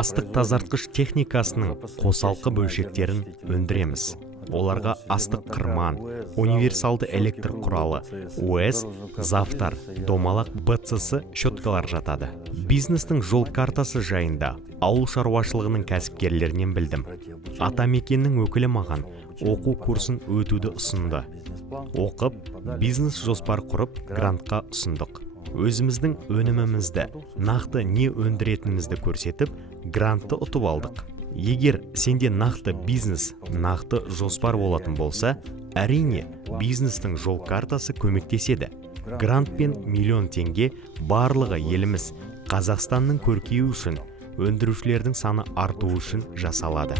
астық тазартқыш техникасының қосалқы бөлшектерін өндіреміз. Оларға астық қырман, универсалды электр құралы, УС, зафтар, домалақ БЦС щеткалар жатады. Бизнестің жол картасы жайында ауыл шаруашылығының кәсіпкерлерінен білдім. Атамекеннің өкілі маған оқу курсын өтуді ұсынды. Оқып, бизнес жоспар құрып, грантқа ұсындық. Өзіміздің өнімімізді, нақты не өндіретінімізді көрсетіп, грантты ұтып алдық. Егер сенде нақты бизнес, нақты жоспар болатын болса, әрине бизнестің жол картасы көмектеседі. Грантпен миллион теңге барлығы еліміз Қазақстанның көркеюі үшін, өндірушілердің саны артуы үшін жасалады.